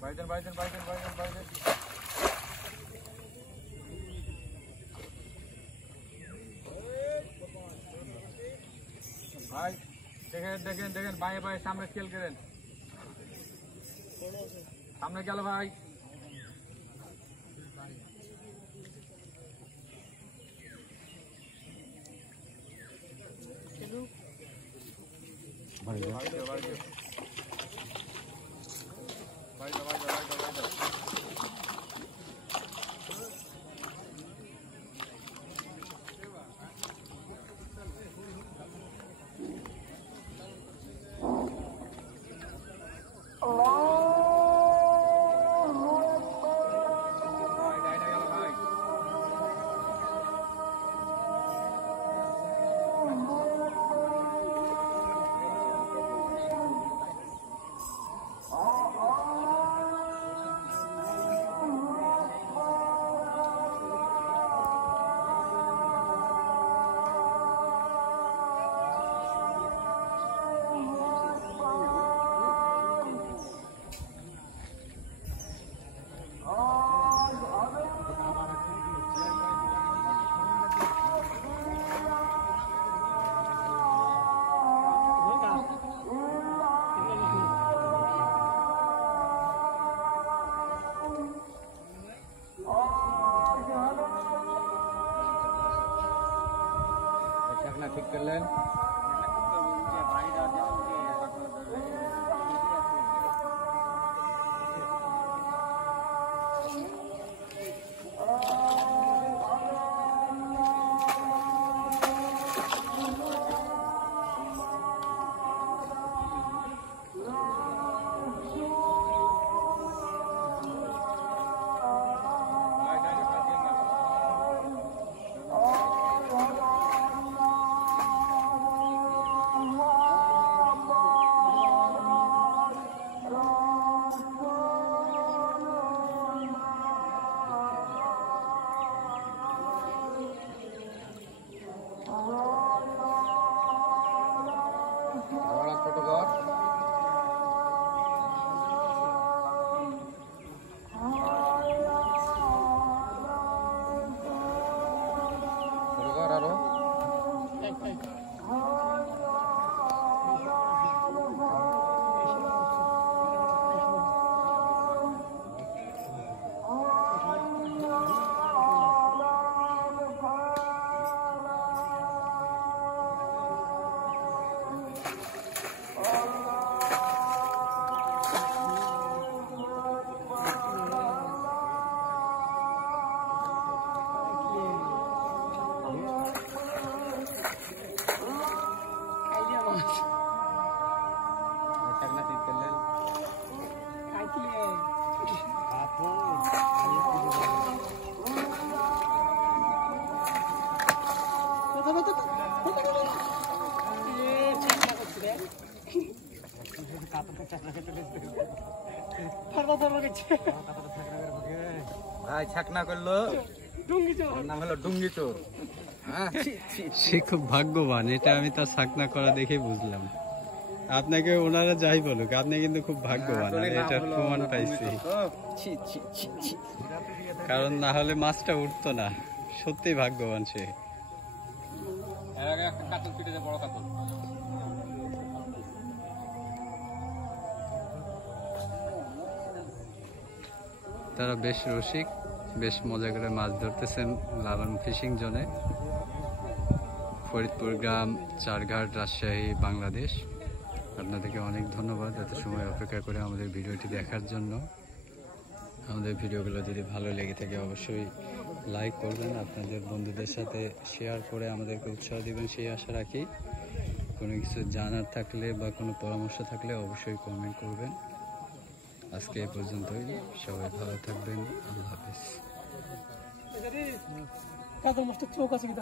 বাইদেন ভাই দেখেন ভাই সামনে স্কেল করেন, সামনে গেল ভাই। ঠিক করলেন। ভাই ছাকনা করলো, নাম হলো ডুঙ্গি চোর। সে খুব ভাগ্যবান, এটা আমি তার ছাকনা করা দেখে বুঝলাম। আপনাকে ওনারা যাই বলুক, আপনি কিন্তু খুব ভাগ্যবান, এটার প্রমাণ পাইছি। কারণ না হলে মাছটা উঠতো না। সত্যি ভাগ্যবান সে। তারা বেশ রসিক, বেশ মজা করে মাছ ধরতেছেন লালন ফিশিং জোনে, ফরিদপুর গ্রাম, চারঘাট, রাজশাহী, বাংলাদেশ। আপনাদেরকে অনেক ধন্যবাদ এত সময় অপেক্ষা করে আমাদের ভিডিওটি দেখার জন্য। আমাদের ভিডিওগুলো যদি ভালো লেগে থাকে অবশ্যই লাইক করবেন, আপনাদের বন্ধুদের সাথে শেয়ার করে আমাদেরকে উৎসাহ দিবেন সেই আশা রাখি। কোনো কিছু জানার থাকলে বা কোনো পরামর্শ থাকলে অবশ্যই কমেন্ট করবেন। আজকে এই পর্যন্তই, সবাই ভালো থাকবেন, আল্লাহ হাফেজ। চোখ আছে কি